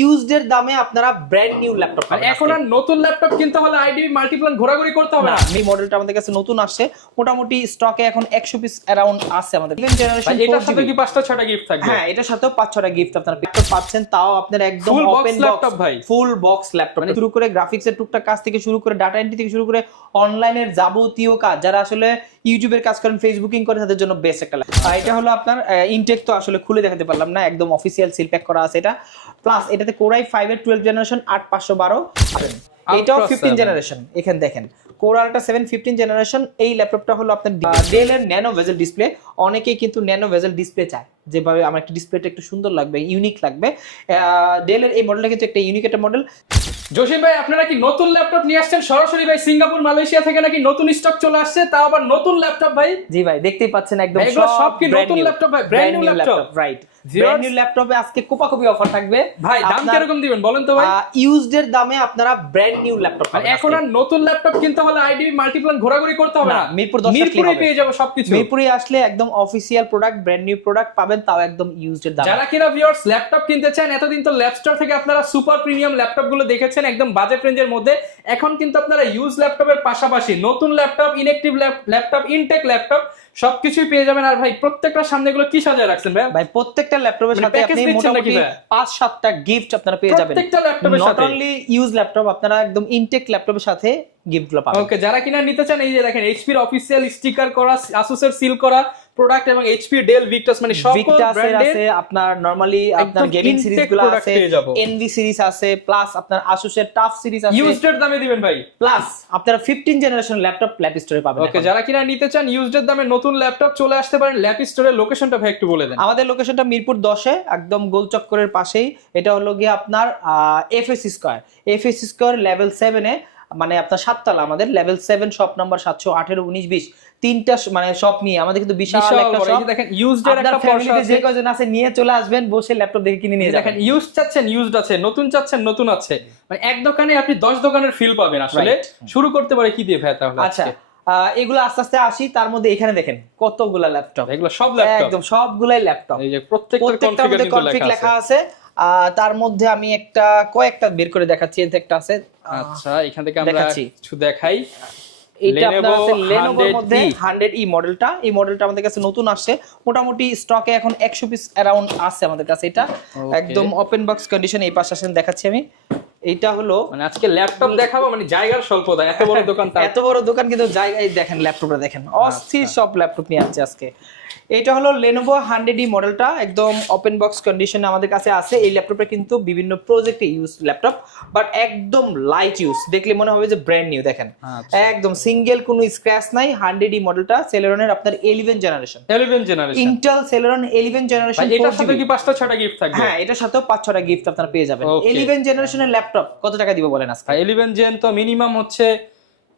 Used এর দামে আপনারা ব্র্যান্ড নিউ ল্যাপটপ পাবেন। এখন আর নতুন ল্যাপটপ কিনতে হলে আইডিবি মাল্টিপ্ল্যান ঘোরাঘুরি করতে হবে না। এই মডেলটা আমাদের কাছে নতুন আসছে, মোটামুটি স্টকে এখন 100 পিস অ্যারাউন্ড আছে আমাদের। জেনারেশন এটার সাথে কি 5টা 6টা গিফট থাকবে? হ্যাঁ, এটার সাথেও 5-6টা গিফট আপনারা পাচ্ছেন, তাও আপনার একদম ওপেন ল্যাপটপ ভাই, ফুল বক্স ল্যাপটপ। মানে শুরু করে গ্রাফিক্সের টুকটাক কাজ থেকে শুরু করে ডাটা এন্ট্রি থেকে শুরু করে অনলাইনের যাবতীয় কাজ, যারা আসলে ইউটিউবের কাজ করেন, ফেসবুকিং করে, তাদের জন্য বেস্ট একটা ল্যাপটপ। এটা হলো আপনার ইনটেক তো আসলে খুলে দেখাতে পারলাম না, একদম অফিসিয়াল সিল প্যাক করা আছে এটা। প্লাস এটাতে কোর i5 এর 12 জেনারেশন 8512, এটাও 15 জেনারেশন। এখানে দেখেন কোর আল্ট্রা 7 15 জেনারেশন। এই ল্যাপটপটা হলো আপনার ডেল এর ন্যানো ভেজেল ডিসপ্লে। অনেকেই কিন্তু ন্যানো ভেজেল ডিসপ্লে চায়, যেভাবে আমার একটা ডিসপ্লেটা একটু সুন্দর লাগবে, ইউনিক লাগবে। ডেল এর এই মডেলটা কিন্তু একটা ইউনিক একটা মডেল। জসিম ভাই, আপনারা কি নতুন ল্যাপটপ নিয়ে আসছেন সরাসরি? ভাই সিঙ্গাপুর মালয়েশিয়া থেকে নাকি নতুন স্টক চলে আসছে, তাও আবার নতুন ল্যাপটপ ভাই? জি ভাই, দেখতেই পাচ্ছেন একদম সব কি নতুন ল্যাপটপ ভাই, brand new laptop. Right, brand new ল্যাপটপে আজকে কোপাকুপি অফার থাকবে ভাই। দাম কিরকম দিবেন বলেন তো ভাই? ইউজড এর দামে আপনারা ব্র্যান্ড নিউ ল্যাপটপ পাবেন। এখন আর নতুন ল্যাপটপ কিনতে হলে আইডিবি মাল্টিপ্ল্যান ঘোরাঘুরি করতে হবে না, মিরপুর 10 মিরপুরে পেয়ে যাবো সবকিছু। মিরপুরে আসলে একদম official product, brand new product পাবেন, তাও একদম ইউজড এর দামে। যারা কিনা ভিউয়ার্স ল্যাপটপ কিনতে চান, এতদিন তো ল্যাপস্টোর থেকে আপনারা সুপার প্রিমিয়াম ল্যাপটপ গুলো দেখেছেন একদম বাজেট রেঞ্জের মধ্যে। এখন কিন্তু আপনারা ইউজ ল্যাপটপের পাশাপাশি নতুন laptop, inactive laptop, intact laptop সবকিছুই পেয়ে যাবেন। আর ভাই প্রত্যেকটার সামনে গুলো কি সাজায় রাখছেন ভাই? ভাই প্রত্যেকটা ল্যাপটপের সাথে আপনি মোটামুটি 5-7টা গিফট আপনারা পেয়ে যাবেন। প্রত্যেকটা ল্যাপটপের সাথে, নট অনলি ইউজ ল্যাপটপ, আপনারা একদম ইনটেক ল্যাপটপের সাথে গিফটগুলো পাবেন। ওকে, যারা কিনা নিতে চান, এই যে দেখেন এইচপি এর অফিশিয়াল স্টিকার করা, আসুসের সিল করা প্রোডাক্ট এবং এইচপি, ডেল, ভিক্টাস, মানে সব ব্র্যান্ডের আছে। আপনার নরমালি আপনার গেমিং সিরিজগুলো আছে, এনভি সিরিজ আছে, প্লাস আপনার আসুসের টাফ সিরিজ আছে। ইউজড এর দামে দিবেন ভাই, প্লাস আপনারা 15 জেনারেশন ল্যাপটপ ল্যাপ স্টোরে পাবেন। ওকে, যারা কিনা নিতে চান ইউজড এর দামে নতুন ল্যাপটপ, চলে আসতে পারেন ল্যাপ স্টোরের। লোকেশনটা ভাই একটু বলে দেন। আমাদের লোকেশনটা মিরপুর 10-এ, একদম গোলচক্করের পাশেই। এটা হলো গিয়ে আপনার এফএস স্কয়ার লেভেল 7-এ, মানে আপনার 7 তলা। আমাদের লেভেল 7 শপ নাম্বার 718 19 20 তিনটা মানে শপ নিয়ে আমাদের কিন্তু বিশাল একটা শপ। দেখেন ইউজড এর একটা পর্ষা আছে, যে কয়জন আছে নিয়ে চলে আসবেন, বসে ল্যাপটপ দেখে কিনে নিয়ে যাবেন। দেখেন ইউজ চাচ্ছেন ইউজড আছে, নতুন চাচ্ছেন নতুন আছে, মানে এক দোকানে আপনি 10 দোকানের ফিল পাবেন। আসলে শুরু করতে পারে কি দিয়ে ভাই তাহলে? আচ্ছা, এগুলো আস্তে আস্তে আসি। তার মধ্যে এখানে দেখেন কতগুলা ল্যাপটপ, এগুলো সব ল্যাপটপ, একদম সবগুলাই ল্যাপটপ। এই যে প্রত্যেকটা কনফিগ লেখা আছে। তার মধ্যে আমি কয়েকটা বের করে দেখাচ্ছি। এতে একটা আছে। আচ্ছা, এখান থেকে আমরা কিছু দেখাই। এটা আপনার আছে Lenovoর মধ্যে 100E মডেলটা। এই মডেলটা আমাদের কাছে নতুন আসছে, মোটামুটি স্টকে এখন 100 পিস অ্যারাউন্ড আছে আমাদের কাছে। এটা একদম ওপেন বক্স কন্ডিশন। এই পাশে আসেন, দেখাচ্ছি আমি। এইটা হলো মানে আজকে ল্যাপটপ দেখাবো, মানে জায়গার স্বল্পতা, এত বড় দোকান, এত বড় দোকান কিন্তু জায়গায় দেখেন ল্যাপটপটা দেখেন, অস্থির সব ল্যাপটপ নিয়ে আসছে আজকে। এটা হলো Lenovo 100E মডেলটা, একদম ওপেন বক্স কন্ডিশনে আমাদের কাছে আছে। এই ল্যাপটপটা কিন্তু বিভিন্ন প্রজেক্টে ইউজ ল্যাপটপ, বাট একদম লাইট ইউজ, দেখলে মনে হবে যে ব্র্যান্ড নিউ। দেখেন একদম সিঙ্গেল কোনো স্ক্র্যাচ নাই। 100E মডেলটা সেলেরনের আপনার 11 জেনারেশন, ইন্টেল সেলেরন 11 জেনারেশন। এটার সাথে কি 5টা 6টা গিফট থাকবে? হ্যাঁ, এটার সাথেও 5-6টা গিফট আপনারা পেয়ে যাবেন। 11 জেনারেশনের ল্যাপটপ কত টাকা দিব বলেন আজকে? 11 জেন তো মিনিমাম হচ্ছে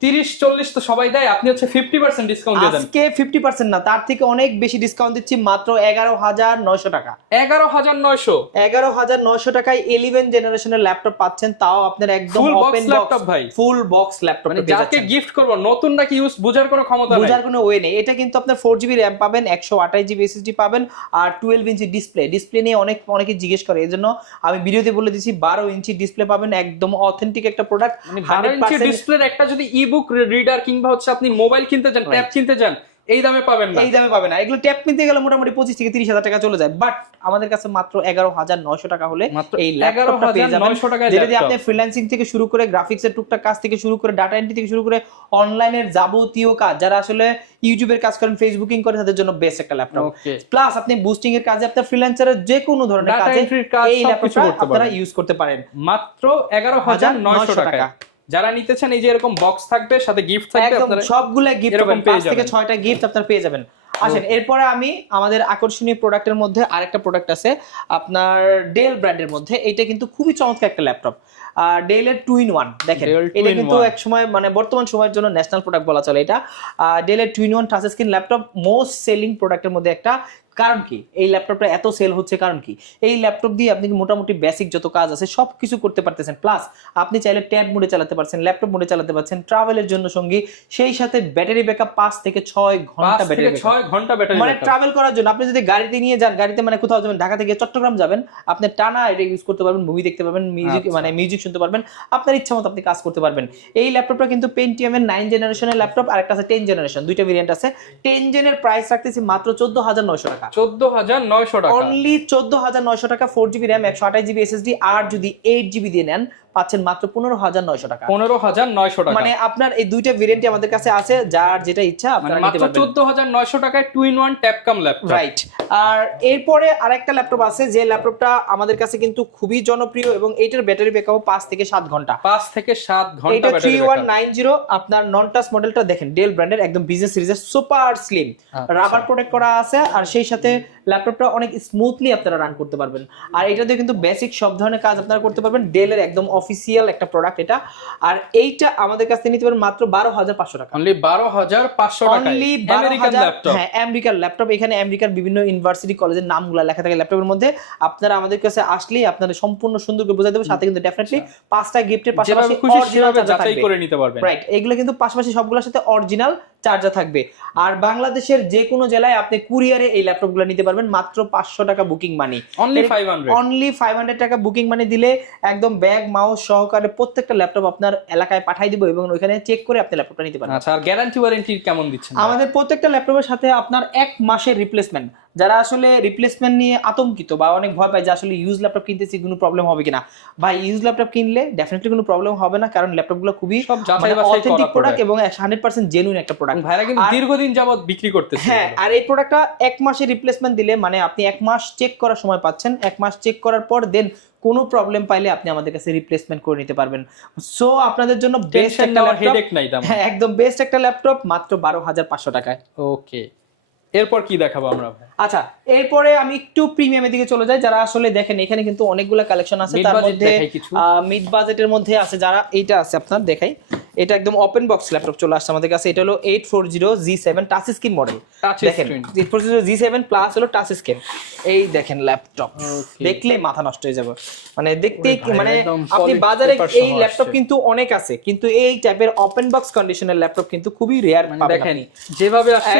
30-40 তো সবাই দেয়, আপনি হচ্ছে 50% ডিসকাউন্ট দিয়ে দেন। আজকে 50% না, তার থেকে অনেক বেশি ডিসকাউন্ট দিচ্ছি, মাত্র 11,900 টাকা। 11,900 টাকায় 11 জেনারেশনের ল্যাপটপ পাচ্ছেন, তাও আপনার একদম ওপেন ল্যাপটপ ভাই, ফুল বক্স ল্যাপটপ। মানে যাকে গিফট করব, নতুন নাকি ইউজ বোঝার কোনো ক্ষমতা নাই, বোঝার কোনো ওয়ে নেই। এটা কিন্তু আপনার 4GB র‍্যাম পাবেন, 128GB SSD পাবেন, আর 12 ইঞ্চি ডিসপ্লে নিয়ে অনেকে জিজ্ঞেস করে, এজন্য আমি ভিডিওতে বলে দিচ্ছি 12 ইঞ্চি ডিসপ্লে পাবেন, একদম অথেন্টিক একটা প্রোডাক্ট। 12 ইঞ্চি ডিসপ্লের একটা যদি বুক রিডার কিংবা হচ্ছে আপনি মোবাইল কিনতে যান, ট্যাব কিনতে যান, এই দামে পাবেন না, এই দামে পাবেন না। এগুলো ট্যাব কিনতে গেলে মোটামুটি 25 থেকে 30,000 টাকা চলে যায়, বাট আমাদের কাছে মাত্র 11,900 টাকা হলে এই ল্যাপটপটা পেয়ে যাবেন। যদি আপনি ফ্রিল্যান্সিং থেকে শুরু করে গ্রাফিক্সের টুকটাক কাজ থেকে শুরু করে ডাটা এন্ট্রি থেকে শুরু করে অনলাইনের যাবতীয় কাজ, যারা আসলে ইউটিউবের কাজ করেন, ফেসবুকিং করে, তাদের জন্য বেস্ট একটা ল্যাপটপ। প্লাস আপনি বুস্টিং এর কাজে, আপনার ফ্রিল্যান্সারের যে কোনো ধরনের কাজে এই ল্যাপটপটা আপনারা ইউজ করতে পারেন মাত্র 11,900 টাকা। যারা নিতে চান, এই যে এরকম বক্স থাকবে, সাথে গিফট থাকবে, আপনারা সবগুলা গিফট পাবেন, 5 থেকে 6টা গিফট আপনারা পেয়ে যাবেন। আসেন, এরপরে আমি আমাদের আকর্ষণীয় প্রোডাক্টের মধ্যে আরেকটা প্রোডাক্ট আছে আপনার ডেল ব্র্যান্ডের মধ্যে। এটা কিন্তু খুবই চমৎকার একটা ল্যাপটপ, ডেলের 2-in-1। দেখেন এটা কিন্তু এক সময় মানে বর্তমান সময়ের জন্য ন্যাশনাল প্রোডাক্ট বলা চলে। এটা ডেলের 2-in-1 touch screen laptop, most selling প্রোডাক্টের মধ্যে একটা। কারণ কি এই ল্যাপটপটা এত সেল হচ্ছে কারণ কি এই ল্যাপটপ দিয়ে আপনি মোটামুটি বেসিক যত কাজ আছে সবকিছু করতে পারতেছেন, প্লাস আপনি চাইলে ট্যাব মোডে চালাতে পারছেন, ল্যাপটপ মোডে চালাতে পারছেন, ট্রাভেলের জন্য সঙ্গী, সেই সাথে ব্যাটারি ব্যাকআপ 5 থেকে 6 ঘন্টা ব্যাটারি, 6 ঘন্টা ব্যাটারি, মানে ট্রাভেল করার জন্য আপনি যদি গাড়িতে নিয়ে যান, গাড়িতে মানে কোথাও যাবেন, ঢাকা থেকে চট্টগ্রাম যাবেন, আপনি টানা এটা ইউজ করতে পারবেন, মুভি দেখতে পারবেন, মিউজিক মানে মিউজিক শুনতে পারবেন, আপনার ইচ্ছা মতো আপনি কাজ করতে পারবেন। এই ল্যাপটপটা কিন্তু পেন্টিয়াম এর 9 জেনারেশনের ল্যাপটপ, আর একটা আছে 10 জেনারেশন, দুইটা ভেরিয়েন্ট আছে। 10 জেনের প্রাইস রাখতেছি মাত্র 14900 টাকা, 14900 টাকা, অনলি 14900 টাকা। 4GB RAM 128GB SSD, আর যদি 8GB দিয়ে নেন পাচ্ছেন মাত্র 15900 টাকা, 15900 টাকা। মানে আপনার এই দুইটা ভেরিয়েন্টই আমাদের কাছে আছে, যার যেটা ইচ্ছা আপনারা নিতে পারবেন। 14900 টাকায় 2-in-1 ট্যাবকাম ল্যাপটপ, রাইট। আর এরপরে আরেকটা ল্যাপটপ আছে যে ল্যাপটপটা আমাদের কাছে কিন্তু খুবই জনপ্রিয় এবং এইটার ব্যাটারি ব্যাকআপ 5 থেকে 7 ঘন্টা, 5 থেকে 7 ঘন্টা এটা ব্যাটারি ব্যাকআপ। 3190 আপনার নন টাচ মডেলটা দেখেন, ডেল ব্র্যান্ডের একদম বিজনেস সিরিজের সুপার স্লিম, রাবার প্রোটেক্ট করা আছে, আর সেই সাথে ল্যাপটপটা অনেক স্মুথলি আপনারা রান করতে পারবেন। আর এটাতে কিন্তু বেসিক সব ধরনের কাজ আপনারা করতে পারবেন, ডেলের একদম অফিসিয়াল একটা প্রোডাক্ট এটা। আর এইটা আমাদের কাছ থেকে নিতে পারবেন মাত্র 12500 টাকা, অনলি 12500 টাকা, অনলি আমেরিকান ল্যাপটপ। হ্যাঁ, আমেরিকান ল্যাপটপ। এখানে আমেরিকার বিভিন্ন ইউনিভার্সিটি কলেজের নামগুলো লেখা থাকে ল্যাপটপের মধ্যে। আপনারা আমাদের কাছে আসলেই আপনাদের সম্পূর্ণ সুন্দর করে বোঝাই দেব, সাথে কিন্তু ডেফিনেটলি 5টা গিফটের পাশাপাশি অরিজিনাল যাচাই করে নিতে পারবেন। রাইট, এগুলো কিন্তু পাশাপাশি সবগুলোর সাথে অরিজিনাল চার্জার থাকবে। আর বাংলাদেশের যে কোনো জেলায় আপনি কুরিয়ারে এই ল্যাপটপগুলো নিতে পারবেন মাত্র 500 টাকা বুকিং মানি, অনলি 500 টাকা বুকিং মানি দিলে একদম ব্যাগ মাউস সহকারে প্রত্যেকটা ল্যাপটপ আপনার এলাকায় পাঠাই দিব এবং ওইখানে চেক করে আপনি ল্যাপটপটা নিতে পারবেন। আচ্ছা, আর গ্যারান্টি ওয়ারেন্টি কেমন দিচ্ছেন? আমাদের প্রত্যেকটা ল্যাপটপের সাথে আপনার 1 মাসের রিপ্লেসমেন্ট, যারা আসলে রিপ্লেসমেন্ট নিয়ে আতঙ্কিত বা অনেক ভয় পায় যে আসলে ইউজ ল্যাপটপ কিনতেছি কোনো প্রবলেম হবে কিনা, ভাই ইউজ ল্যাপটপ কিনলে ডেফিনেটলি কোনো প্রবলেম হবে না, কারণ ল্যাপটপগুলো খুবই অথেন্টিক প্রোডাক্ট এবং 100% জেনুইন একটা প্রোডাক্ট। ভাইরা কিন্তু দীর্ঘদিন যাবত বিক্রি করতেছে। হ্যাঁ, আর এই প্রোডাক্টটা 1 মাসের রিপ্লেসমেন্ট দিলে মানে আপনি 1 মাস চেক করার সময় পাচ্ছেন, 1 মাস চেক করার পর দেন কোনো প্রবলেম পাইলে আপনি আমাদের কাছে রিপ্লেসমেন্ট করে নিতে পারবেন। সো আপনাদের জন্য বেস্ট একটা ল্যাপটপ, হেডেক নাই দাম। হ্যাঁ একদম বেস্ট একটা ল্যাপটপ মাত্র 12500 টাকায়। ওকে, এরপর কি দেখাবো আমরা? আচ্ছা, এরপরে আমি একটু প্রিমিয়ামের দিকে চলে যাই। যারা আসলে দেখেন এখানে কিন্তু অনেকগুলো কালেকশন আছে, তার মধ্যে মিড বাজেটের মধ্যে আছে যারা, এইটা আছে আপনার দেখাই, এটা একদম ওপেন বক্স ল্যাপটপ চলে আসছে আমাদের কাছে। এটা হলো 840G7 টাচ স্ক্রিন মডেল, দেখেন 840G7 প্লাস হলো টাচ স্ক্রিন। এই দেখেন ল্যাপটপ দেখলে মাথা নষ্ট হয়ে যাবে, মানে দেখতে মানে আপনি বাজারে এই ল্যাপটপ কিন্তু অনেক আছে, কিন্তু এই টাইপের ওপেন বক্স কন্ডিশনের ল্যাপটপ কিন্তু খুবই রেয়ার পাবেন। দেখেন যেভাবে আসছে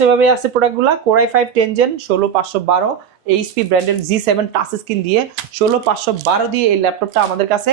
সেভাবে আছে প্রোডাক্টগুলো। Core i5 10 Gen 16512 HP ব্র্যান্ডের G7 টাচ স্ক্রিন দিয়ে 16512 দিয়ে এই ল্যাপটপটা আমাদের কাছে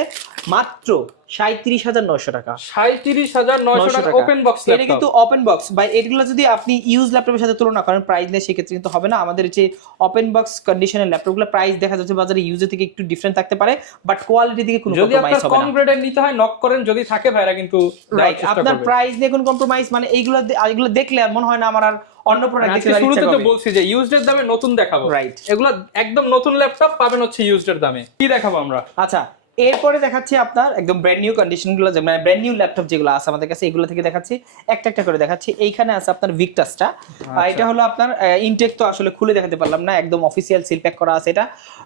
মাত্র 37900 টাকা, 37900 টাকা ওপেন বক্স ল্যাপটপ। এটা কিন্তু ওপেন বক্স ভাই, এগুলো যদি আপনি ইউজ ল্যাপটপের সাথে তুলনা করেন প্রাইস নিয়ে, সেক্ষেত্রে কিন্তু হবে না। আমাদের যে ওপেন বক্স কন্ডিশনের ল্যাপটপগুলো প্রাইস দেখা যাচ্ছে বাজারে ইউজের থেকে একটু ডিফারেন্ট থাকতে পারে, বাট কোয়ালিটি দিকে কোনো কম্প্রোমাইজ হবে না। যদি আপনার কম গ্রেডের নিতে হয় নক করেন, যদি থাকে ভাইরা কিন্তু রাইট, আপনার প্রাইস নিয়ে কোনো কম্প্রোমাইজ মানে এইগুলো দেখলে আর মনে হয় না আমার আর অন্য প্রোডাক্ট দেখতে ইচ্ছা শুরুতে তো করবে। বলছি যে ইউজড এর দামে নতুন দেখাবো, রাইট, এগুলো একদম নতুন ল্যাপটপ পাবেন হচ্ছে ইউজড এর দামে। কি দেখাবো আমরা? আচ্ছা, এরপরে দেখাচ্ছি আপনার একদম ব্র্যান্ড নিউ কন্ডিশনগুলো, মানে ব্র্যান্ড নিউ ল্যাপটপ যেগুলো আছে আমাদের কাছে, এগুলো থেকে দেখাচ্ছি একটা একটা করে দেখাচ্ছি। এইখানে আছে আপনার ভিক্টাসটা, এটা হলো আপনার ইনটেক তো আসলে খুলে দেখাতে পারলাম না, একদম অফিসিয়াল সিল প্যাক করা আছে এটা।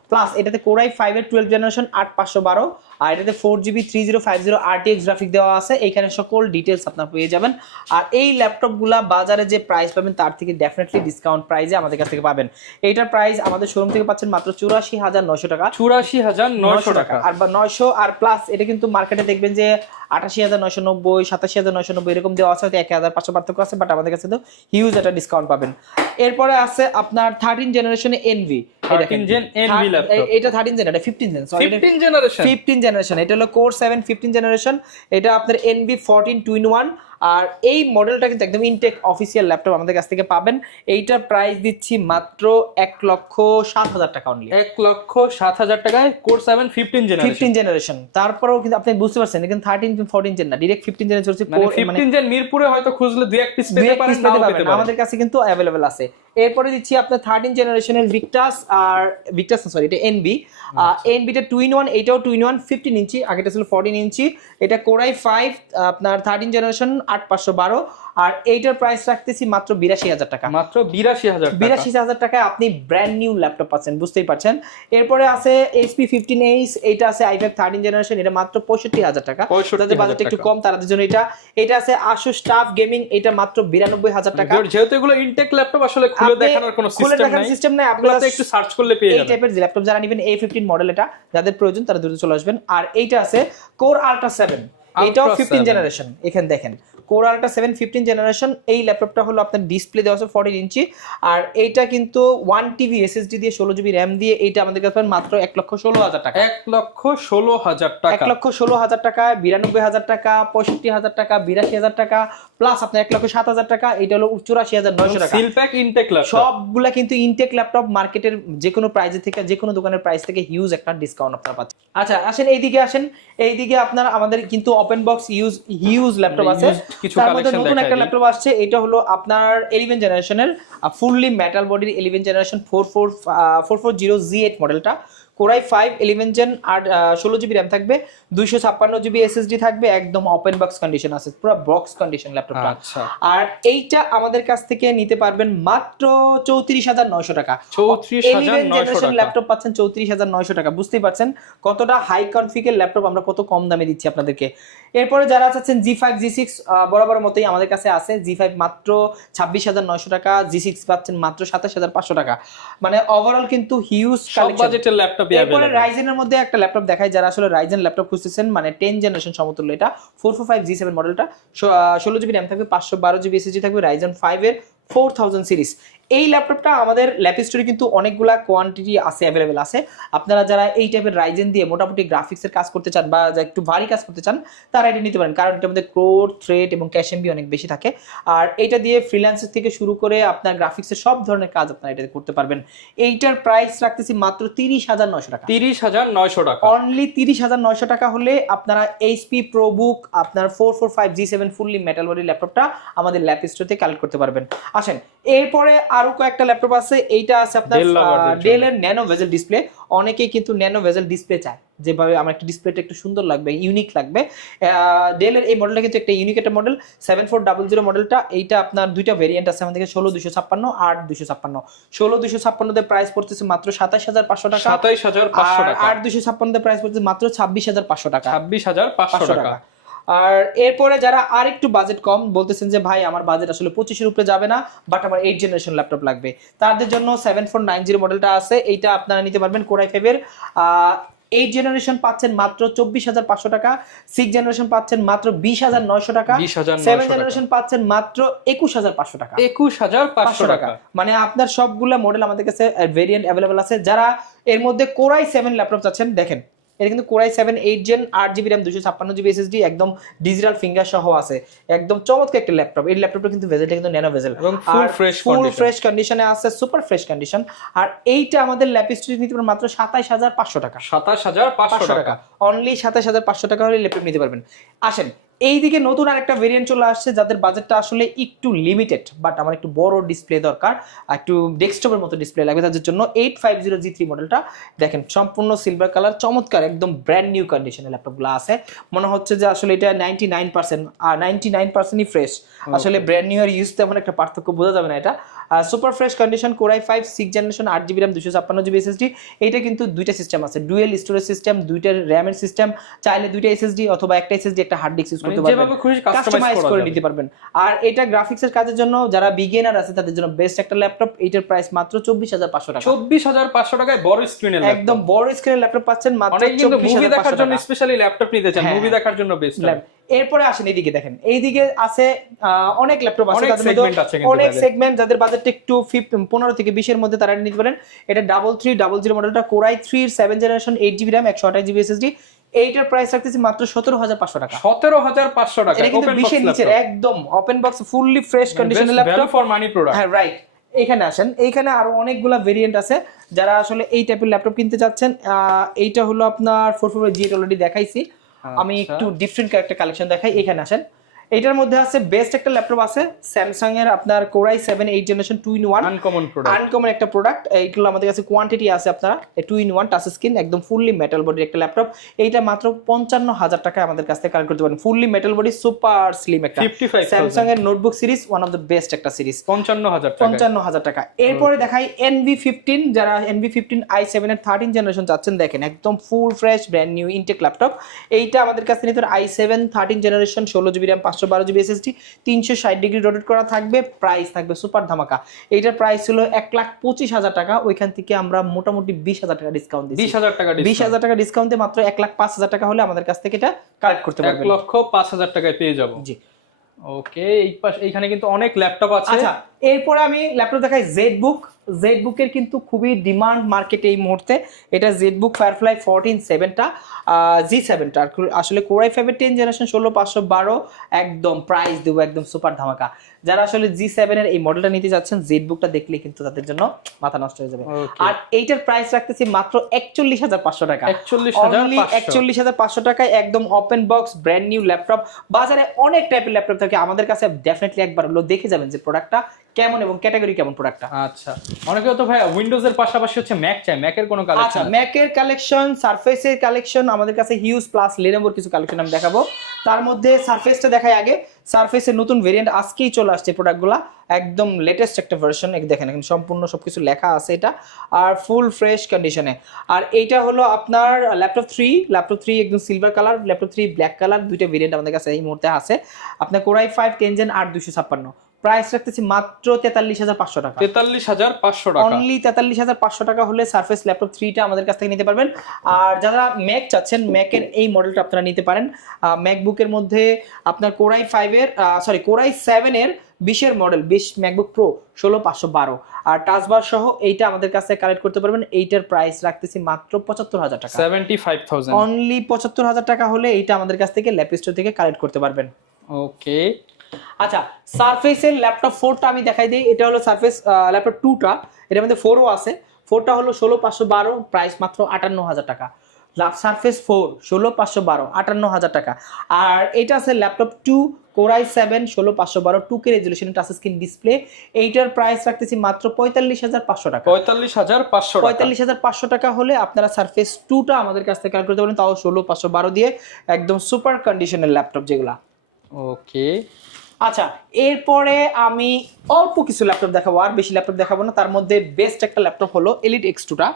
প্লাস এটাতে Core i5 এর 12 জেনারেশন 8512, আর এটাতে 4GB 3050 RTX গ্রাফিক দেওয়া আছে। এইখানে সকল ডিটেলস আপনারা পেয়ে যাবেন। আর এই ল্যাপটপগুলা বাজারে যে প্রাইস পাবেন তার থেকে ডেফিনেটলি ডিসকাউন্ট প্রাইসে আমাদের কাছ থেকে পাবেন। এইটার প্রাইস আমাদের শোরুম থেকে পাচ্ছেন মাত্র 84900 টাকা, 84900 টাকা আর 900, আর প্লাস এটা কিন্তু মার্কেটে দেখবেন যে 88990 87990 এরকম দেওয়া আছে, 1500 পার্থক্য আছে, বাট আমাদের কাছে তো হিউজ একটা ডিসকাউন্ট পাবেন। এরপরে আছে আপনার 13 জেনারেশনে NV, 13 জেন NV ল্যাপটপ, এটা 13 জেন, এটা 15 জেন, সরি 15 জেনারেশন, এটা হলো Core 7 15 জেনারেশন, এটা আপনার NV 14 2-in-1। আর এই মডেলটা কিন্তু একদম ইনটেক অফিসিয়াল ল্যাপটপ আমাদের কাছ থেকে পাবেন। এইটার প্রাইস দিচ্ছি মাত্র 1,07,000 টাকা অনলি, 1,07,000 টাকায় Core 7 15 জেনারেশন। তারপরেও কিন্তু আপনি বুঝতে পারছেন কিন্তু 13 14 জেন না, ডাইরেক্ট 15 জেনে চলছে। 15 জেন মিরপুরে হয়তো খুঁজলে দুই এক পিস পেতে পারেন, আমাদের কাছে কিন্তু अवेलेबल আছে। এরপরে দিচ্ছি আপনার 13 জেনারেশনের ভিক্টাস, আর ভিক্টাস না সরি, এটা NV, NVটা 2-in-1, এটাও 2-in-1 15 ইঞ্চি, আগেটা ছিল 14 ইঞ্চি। এটা Core i5 আপনার 13 জেনারেশন 8512 আর এইটার প্রাইস রাখতেছি মাত্র 82000 টাকা। মাত্র 82000 টাকা। 82000 টাকায় আপনি ব্র্যান্ড নিউ ল্যাপটপ পাচ্ছেন, বুঝতেই পারছেন। এরপরে আছে HP 15Ace, এটা আছে i5 13 জেনারেশন, এটা মাত্র 65000 টাকা। যাদের বাজেট একটু কম তাদের জন্য এটা আছে Asus TUF Gaming, এটা মাত্র 92000 টাকা। যেহেতু এগুলো ইনটেক ল্যাপটপ আসলে খুলে দেখানোর কোনো সিস্টেম নাই, আপনারা তো একটু সার্চ করলে পেয়ে যাবেন। এই টাইপের ল্যাপটপ যারা নেবেন A15 মডেল, এটা যাদের প্রয়োজন তারা দ্রুত চলে আসবেন। আর এইটা আছে Core Ultra 7, এটাও 15 জেনারেশন। এখানে দেখেন Core Ultra 7 15 জেনারেশন। এই ল্যাপটপটা হলো আপনার ডিসপ্লে দেওয়া আছে 14 ইঞ্চি, আর এইটা কিন্তু 1 TB SSD দিয়ে 16 GB RAM দিয়ে, এইটা আমাদের কাছে মাত্র 1,16,000 টাকা। 1,16,000 টাকা। 1,16,000 টাকা, 92,000 টাকা, 65,000 টাকা, 82,000 টাকা, প্লাস আপনার 1,07,000 টাকা। এটা হলো 84,900 টাকা। সিল প্যাক ইনটেক ল্যাপটপ, সবগুলা কিন্তু ইনটেক ল্যাপটপ। মার্কেটের যে কোনো প্রাইস থেকে, যে কোনো দোকানের প্রাইস থেকে হিউজ একটা ডিসকাউন্ট আপনারা পাচ্ছেন। আচ্ছা আসেন এইদিকে আসেন, এইদিকে আপনার আমাদের কিন্তু ওপেন বক্স হিউজ ল্যাপটপ আছে। তার মধ্যে নতুন একটা ল্যাপটপ আসছে, এটা হলো আপনার 11 জেনারেশনের ফুললি মেটাল বডির 11 জেনারেশন 4440Z8 মডেলটা। Core i5 11 জেন আর 16 GB RAM থাকবে, 256 GB SSD থাকবে, একদম ওপেন বক্স কন্ডিশন আছে, পুরো বক্স কন্ডিশন ল্যাপটপটা। আচ্ছা, আর এইটা আমাদের কাছ থেকে নিতে পারবেন মাত্র 34900 টাকা। 34900 টাকা ল্যাপটপ পাচ্ছেন 34900 টাকা। বুঝতেই পারছেন কতটা হাই কনফিগের ল্যাপটপ আমরা কত কম দামে দিচ্ছি আপনাদেরকে। এরপরে যারা চাচ্ছেন G5 G6 বরাবর মতোই আমাদের কাছে আছে। G5 মাত্র 26900 টাকা, G6 পাচ্ছেন মাত্র 27500 টাকা। মানে ওভারঅল কিন্তু হিউজ সব বাজেটের ল্যাপটপ। এরপরে রাইজেনের মধ্যে একটা ল্যাপটপ দেখাই, যারা আসলে রাইজেন ল্যাপটপ খুঁজতেছেন, মানে 10 জেনারেশন সমতুল্য, এটা 445G7 মডেলটা, 16 GB RAM থাকবে, 512 GB SSD থাকবে, রাইজেন 5 এর 4000 সিরিজ। এই ল্যাপটপটা আমাদের ল্যাপ স্টোরে কিন্তু অনেকগুলা কোয়ান্টিটি আছে, অ্যাভেলেবেল আছে। আপনারা যারা এই টাইপের রাইজেন দিয়ে মোটামুটি গ্রাফিক্সের কাজ করতে চান বা একটু ভারী কাজ করতে চান, তারা এটা নিতে পারেন, কারণ এটার মধ্যে কোর, থ্রেড এবং ক্যাশ এমবি অনেক বেশি থাকে। আর এটা দিয়ে ফ্রিল্যান্সের থেকে শুরু করে আপনার গ্রাফিক্সের সব ধরনের কাজ আপনারা এটা করতে পারবেন। এইটার প্রাইস রাখতেছি মাত্র 30900 টাকা। 30900 টাকা, অনলি 30900 টাকা হলে আপনারা HP ProBook আপনার 445G7 ফুললি মেটাল বডি ল্যাপটপটা আমাদের ল্যাপ স্টোর থেকে কালেক্ট করতে পারবেন। আসেন এরপরে আরো কয়েকটা ল্যাপটপ আছে। এইটা আছে আপনার ডেল এর ন্যানো ভেজেল ডিসপ্লে। অনেকেই কিন্তু ন্যানো ভেজেল ডিসপ্লে চায়, যেভাবে আমার একটা ডিসপ্লেটা একটু সুন্দর লাগবে, ইউনিক লাগবে। ডেলের এই মডেলটা কিন্তু একটা ইউনিক একটা মডেল, 7400 মডেলটা। এইটা আপনার দুইটা ভেরিয়েন্ট আছে আমাদের 16256 আর 256। 16256 তে প্রাইস পড়তেছে মাত্র 27500 টাকা, 27500 টাকা। আর 256 তে প্রাইস পড়তেছে মাত্র 26500 টাকা, 26500 টাকা। আর এরপরে যারা আর একটু বাজেট কম বলতেছেন যে ভাই আমার বাজেট আসলে 25 এর উপরে যাবে না, বাট আমার 8 জেনারেশন ল্যাপটপ লাগবে, তাদের জন্য 7490 মডেলটা আছে। এইটা আপনারা নিতে পারবেন Core i5 এর 8 জেনারেশন পাচ্ছেন মাত্র 24500 টাকা, 6 জেনারেশন পাচ্ছেন মাত্র 20900 টাকা, 7 জেনারেশন পাচ্ছেন মাত্র 21500 টাকা। 21500 টাকা। মানে আপনার সবগুলা মডেল আমাদের কাছে ভেরিয়েন্ট अवेलेबल আছে। যারা এর মধ্যে Core i7 ল্যাপটপ চাচ্ছেন, দেখেন এটা কিন্তু Core i7 8 gen 8 GB RAM 256 GB SSD, একদম ডিজিটাল ফিঙ্গার সহ আছে, একদম চমৎকার একটা ল্যাপটপ। এই ল্যাপটপটা কিন্তু ভেজেলটা কিন্তু ন্যানো ভেজেল এবং ফুল ফ্রেশ কন্ডিশনে আছে, সুপার ফ্রেশ কন্ডিশন। আর এইটা আমাদের ল্যাপ স্টোরে নিতে পারবেন মাত্র 27500 টাকা। 27500 টাকা, অনলি 27500 টাকা হলে ল্যাপটপ নিতে পারবেন। আসেন এইদিকে নতুন আরেকটা ভেরিয়েন্ট চলে আসছে, যাদের বাজেটটা আসলে একটু লিমিটেড, বাট আমার একটু বড় ডিসপ্লে দরকার, একটু ডেস্কটপের মতো ডিসপ্লে লাগবে, তাদের জন্য 850G3 মডেলটা। দেখেন সম্পূর্ণ সিলভার কালার, চমৎকার, একদম ব্র্যান্ড নিউ কন্ডিশনের ল্যাপটপগুলো আছে। মনে হচ্ছে যে আসলে এটা 99% আর 99%ই ফ্রেশ। আসলে ব্র্যান্ড নিউ আর ইউজ তেমন একটা পার্থক্য বোঝা যাবে না। এটা super fresh condition, Core i5 6 generation 8 GB RAM 256 GB SSD। এটা কিন্তু দুইটা সিস্টেম আছে, ডুয়েল স্টোরেজ সিস্টেম, দুইটা RAM এর সিস্টেম, চাইলে দুইটা SSD অথবা একটা SSD একটা হার্ড ডিস্ক ইউজ করতে পারবেন, যেভাবে খুশি কাস্টমাইজ করে নিতে পারবেন। আর এটা গ্রাফিক্সের কাজের জন্য যারা বিগিনার আছে তাদের জন্য বেস্ট একটা ল্যাপটপ। এটার প্রাইস মাত্র 24500 টাকা। 24500 টাকায় বড় স্ক্রিনের ল্যাপটপ, একদম বড় স্ক্রিনের ল্যাপটপ পাচ্ছেন মাত্র 24500 মুভি দেখার জন্য স্পেশালি ল্যাপটপ নিতে চান, মুভি দেখার জন্য বেস্ট। এরপরে আসেন এইদিকে, দেখেন এইদিকে আছে অনেক ল্যাপটপ আছে, অনেক সেগমেন্ট, যাদের বাজেটটা একটু 15 থেকে 20 এর মধ্যে তারা নিতে পারেন। এটা 3300 মডেলটা, Core i3 7 generation 8 GB RAM 128 GB SSD। এইটার প্রাইস রাখতেছি মাত্র 17500 টাকা। 17500 টাকা, এটা কিন্তু 20 এর নিচে, একদম ওপেন বক্স ফুললি ফ্রেশ কন্ডিশনের laptop, value for money product. হ্যাঁ রাইট। এইখানে আসেন, এইখানে আরো অনেকগুলা ভেরিয়েন্ট আছে, যারা আসলে এই টাইপের ল্যাপটপ কিনতে চাচ্ছেন। এইটা হলো আপনার 44G8 অলরেডি দেখাইছি, আমি একটু ডিফারেন্ট ক্যারেক্টার কালেকশন দেখাই। এখানে আসেন, এটার মধ্যে আছে বেস্ট একটা ল্যাপটপ আছে স্যামসাং এর আপনার কোরাই 7 8 জেনারেশন 2-in-1 আনকমন একটা প্রোডাক্ট। এইগুলো আমাদের কাছে কোয়ান্টিটি আছে আপনারা 2-in-1 টাচ স্ক্রিন একদম ফুললি মেটাল বডির একটা ল্যাপটপ। এইটা মাত্র 55,000 টাকায় আমাদের কাছ থেকে কালেক্ট করতে পারেন। Fully metal body super slim একটা স্যামসাং এর notebook series one of the best একটা সিরিজ 55,000 টাকা। এরপরে দেখাই NV15 যারা NV15 i7 এর 13 জেনারেশন চাচ্ছেন দেখেন একদম full fresh brand new intact laptop. এইটা আমাদের কাছে নিতে i7 13 generation 16GB RAM 512GB SSD 360 degree rotate করা থাকবে। প্রাইস থাকবে সুপার ধামাকা। এইটার প্রাইস ছিল 1,25,000 টাকা, ওইখান থেকে আমরা মোটামুটি 20,000 টাকা ডিসকাউন্ট দিচ্ছি। 20,000 টাকা ডিসকাউন্টে মাত্র 1,05,000 টাকা হলে আমাদের কাছ থেকে এটা কালেক্ট করতে পারবেন। 1,05,000 টাকায় পেয়ে যাব। জি ওকে, এইখানে কিন্তু অনেক ল্যাপটপ আছে। আচ্ছা এরপরে আমি ল্যাপটপ দেখাই জেডবুকের কিন্তু খুবই ডিমান্ড মার্কেটে এই মুহূর্তে। এটা জেডবুক ফায়ারফ্লাই 14-7টা G7টা আসলে কোরাই 5 10 জেনারেশন 16,512 একদম প্রাইস দেবো একদম সুপার ধামাকা। যারা আসলে G7 এর এই মডেলটা নিতে যাচ্ছেন জেডবুকটা দেখলে কিন্তু তাদের জন্য মাথা নষ্ট হয়ে যাবে। আর এইটার প্রাইস রাখতেছি মাত্র 41,500 টাকা। 41,500 টাকায় একদম open box brand new laptop. বাজারে অনেক টাইপের ল্যাপটপ থাকে, আমাদের কাছে ডেফিনেটলি একবার হলো দেখে যাবেন যে প্রোডাক্টটা কেমন এবং ক্যাটাগরি কেমন প্রোডাক্টটা। আচ্ছা অনেকে তো ভাই উইন্ডোজ এর পাশাপাশি হচ্ছে ম্যাক চাই, ম্যাকের কোনো কালেকশন? আচ্ছা ম্যাকের কালেকশন, সারফেসের কালেকশন আমাদের কাছে হিউজ প্লাস লেনোভোর কিছু কালেকশন আমি দেখাবো। তার মধ্যে সারফেসটা দেখাই আগে। সারফেসের নতুন ভেরিয়েন্ট আজকেই চলে আসছে প্রোডাক্টগুলো, একদম লেটেস্ট একটা ভার্সন। দেখেন এখানে সম্পূর্ণ সবকিছু লেখা আছে এটা, আর ফুল ফ্রেশ কন্ডিশনে। আর এইটা হলো আপনার ল্যাপটপ 3 একদম silver colour, laptop 3 black colour, দুইটা ভেরিয়েন্ট আমাদের কাছে এই মুহূর্তে আছে। আপনার কোরাই 5 10 জেন 8-256 প্রাইস রাখতেছি মাত্র 43,500 টাকা। 43,500 টাকা, অনলি 43,500 টাকা হলে সারফেস ল্যাপটপ 3টা আমাদের কাছ থেকে নিতে পারবেন। আর যারা ম্যাক চাচ্ছেন ম্যাকের এই মডেলটা আপনারা নিতে পারেন। ম্যাকবুকের মধ্যে আপনার কোরাই 7 এর 20 মডেল 20 ম্যাকবুক প্রো 16,512 আর টাচবার সহ এইটা আমাদের কাছে কালেক্ট করতে পারবেন। এইটার প্রাইস রাখতেছি মাত্র 75,000 টাকা। 75,000 অনলি 75,000 টাকা হলে এইটা আমাদের কাছ থেকে ল্যাপ স্টোর থেকে কালেক্ট করতে পারবেন। ওকে আচ্ছা সারফেসের ল্যাপটপ 4টা আমি দেখাই দিই। এটা হলো সারফেস ল্যাপটপ 2টা, এটার মধ্যে 4ও আছে। 4টা হলো 16,512 প্রাইস মাত্র 58,000 টাকা। সারফেস 4 16,512 58,000 টাকা। আর এটা আছে laptop 2 core i 7 16,512 2K resolution touch screen display. এইটার প্রাইস রাখতেছি মাত্র 45,500 টাকা। 45,500 টাকা হলে আপনারা সারফেস 2টা আমাদের কাছ থেকে কালেক্ট করতে পারেন, তাও 16,512 দিয়ে একদম সুপার কন্ডিশনের ল্যাপটপ যেগুলা। ওকে আচ্ছা এরপরে আমি অল্প কিছু ল্যাপটপ দেখাবো, আর বেশি ল্যাপটপ দেখাবো না। তার মধ্যে বেস্ট একটা ল্যাপটপ হলো এলিট X2টা।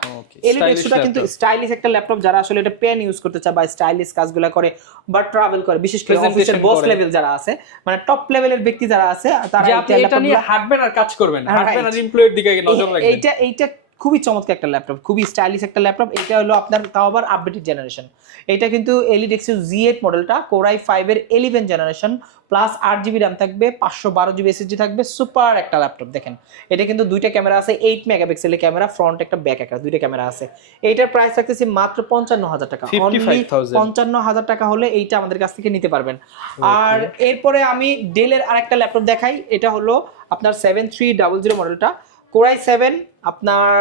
এলিট X2টা কিন্তু স্টাইলিশ একটা ল্যাপটপ, যারা আসলে এটা পেন ইউজ করতে চায় বা স্টাইলিশ কাজগুলো করে বা ট্রাভেল করে, বিশেষ করে অফিসের বস লেভেল যারা আছে, মানে টপ লেভেলের ব্যক্তি যারা আছে, তারা এটা নিয়ে হাঁটবেন আর কাজ করবেন, হাঁটবেন আর এমপ্লয়ের দিকে নজর রাখবেন। এইটা খুবই চমৎকার একটা ল্যাপটপ, খুবই স্টাইলিশ একটা ল্যাপটপ। এটা হলো আপনার তাও আবার আপডেটেড জেনারেশন। এটা কিন্তু এলিট X2 Z8 মডেলটা, কোরাই 5 এর 11 জেনারেশন প্লাস 8GB RAM থাকবে, 512GB SSD থাকবে, সুপার একটা ল্যাপটপ। দেখেন এটা কিন্তু দুইটা ক্যামেরা আছে, 8 মেগাপিক্সেলের ক্যামেরা, ফ্রন্ট একটা ব্যাক একটা, দুইটা ক্যামেরা আছে। এইটার প্রাইস রাখতেছি মাত্র 55,000 টাকা। 55,000 টাকা হলে এইটা আমাদের কাছ থেকে নিতে পারবেন। আর এরপরে আমি ডেলের আরেকটা ল্যাপটপ দেখাই। এটা হলো আপনার 7300 মডেলটা, কোরাই 7 আপনার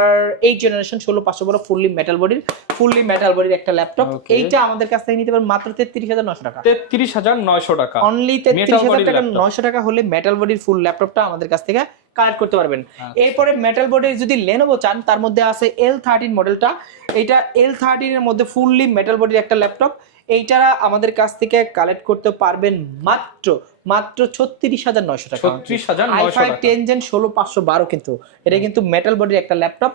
8 জেনারেশন 16,512 ফুললি মেটাল বডির একটা ল্যাপটপ। এইটা আমাদের কাছ থেকে নিতে পারবেন মাত্র 33,900 টাকা। 33,900 টাকা, অনলি 33,900 টাকা হলে মেটাল বডির ফুল ল্যাপটপটা আমাদের কাছ থেকে কালেক্ট করতে পারবেন। এরপরে মেটাল বডির যদি লেনোভো চান, তার মধ্যে আছে L13 মডেলটা। এইটা L13 এর মধ্যে ফুললি মেটাল বডির একটা ল্যাপটপ। এইটা আমাদের কাছ থেকে কালেক্ট করতে পারবেন মাত্র 36,900 টাকা। 36,900 i5 10 জেন 16,512 কিন্তু এটা কিন্তু মেটাল বডির একটা ল্যাপটপ।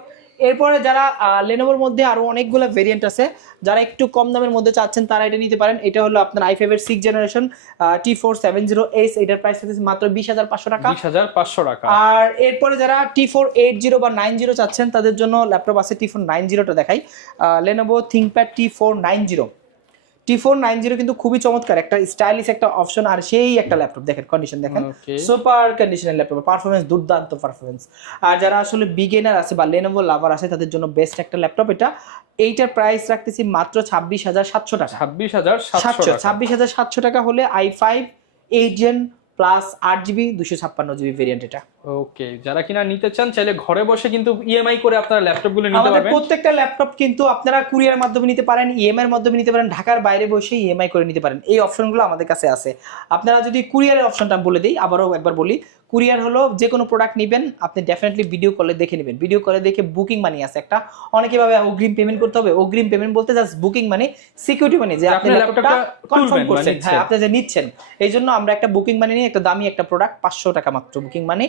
এরপরে যারা লেনোভোর মধ্যে আরো অনেকগুলো ভেরিয়েন্ট আছে, যারা একটু কম দামের মধ্যে চাচ্ছেন তারা এটা নিতে পারেন। এটা হলো আপনার i5 এর 6 জেনারেশন T470S, এটার প্রাইস হচ্ছে মাত্র 20,500 টাকা। 20,500 টাকা। আর এরপরে যারা T480 বা 90 চাচ্ছেন তাদের জন্য ল্যাপটপ আছে T490টা দেখাই। লেনোভো থিংকপ্যাড T490 কিন্তু খুবই চমৎকার একটা স্টাইলিশ একটা অপশন, আর সেই একটা ল্যাপটপ। দেখেন কন্ডিশন দেখেন, সুপার কন্ডিশনের ল্যাপটপ, পারফরম্যান্স দুর্দান্ত পারফরম্যান্স। আর যারা আসলে বিগিনার আছে বা লেনোভো লাভার আছে তাদের জন্য বেস্ট একটা ল্যাপটপ এটা। এইটার প্রাইস রাখতেছি মাত্র 26,700 টাকা। 26,700 টাকা হলে i5 8 gen plus 8GB 256GB variant এটা। ওকে, যারা কিনা নিতে চান চাইলে ঘরে বসে কিন্তু ইএমআই করে আপনারা ল্যাপটপ গুলো নিতে আমাদের পারবেন। প্রত্যেকটা ল্যাপটপ কিন্তু আপনারা কুরিয়ার মাধ্যমে নিতে পারেন, ইএমআই এর মাধ্যমে নিতে পারেন, ঢাকার বাইরে বসে ইএমআই করে নিতে পারেন। এই অপশনগুলো আমাদের কাছে আছে। আপনারা যদি কুরিয়ারের অপশনটা বলে দিই, আবারও একবার বলি, কুরিয়ার হলো যে কোনো প্রোডাক্ট নেবেন আপনি ডেফিনেটলি ভিডিও কলে দেখে নেবেন। ভিডিও কলে দেখে বুকিং মানি আছে একটা, অনেকে ভাবে অগ্রিম পেমেন্ট করতে হবে। অগ্রিম পেমেন্ট বলতে জাস্ট বুকিং মানি, সিকিউরিটি মানি, যে আপনি ল্যাপটপটা কনফার্ম করছেন, হ্যাঁ আপনি যে নিচ্ছেন। এই জন্য আমরা একটা বুকিং মানি নিয়ে একটা দামি একটা প্রোডাক্ট 500 টাকা মাত্র বুকিং মানি।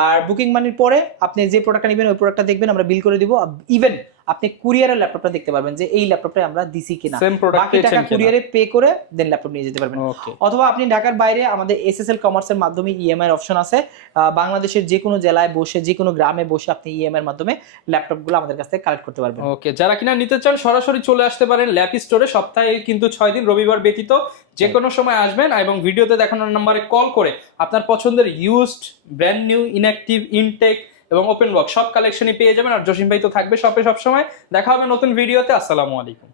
আর বুকিং মানির পরে আপনি যে প্রোডাক্টটা নেবেন ওই প্রোডাক্টটা দেখবেন, আমরা বিল করে দিব। ইভেন আপনি কুরিয়ারের ল্যাপটপটা দেখতে পারবেন যে এই ল্যাপটপটা আমরা দিছি কিনা, বাকি টাকা কুরিয়ারে পে করে দেন ল্যাপটপ নিয়ে যেতে পারবেন। অথবা আপনি ঢাকার বাইরে আমাদের এসএসএল কমার্সের মাধ্যমে ইএমআই এর অপশন আছে। বাংলাদেশের যে কোনো জেলায় বসে, যে কোনো গ্রামে বসে আপনি ইএমআই এর মাধ্যমে ল্যাপটপগুলো আমাদের কাছ থেকে কালেক্ট করতে পারবেন। ওকে, যারা কিনা নিতে চান সরাসরি চলে আসতে পারেন ল্যাপ স্টোরে। সপ্তাহে কিন্তু 6 দিন, রবিবার ব্যতীত যে কোনো সময় আসবেন এবং ভিডিওতে দেখানোর নম্বরে কল করে আপনার পছন্দের used, brand new, inactive, intact এবং ওপেন বক্স সব কালেকশনই পেয়ে যাবেন। আর জসিম ভাই তো থাকবে শপে সবসময়। দেখা হবে নতুন ভিডিওতে। আসসালামু আলাইকুম।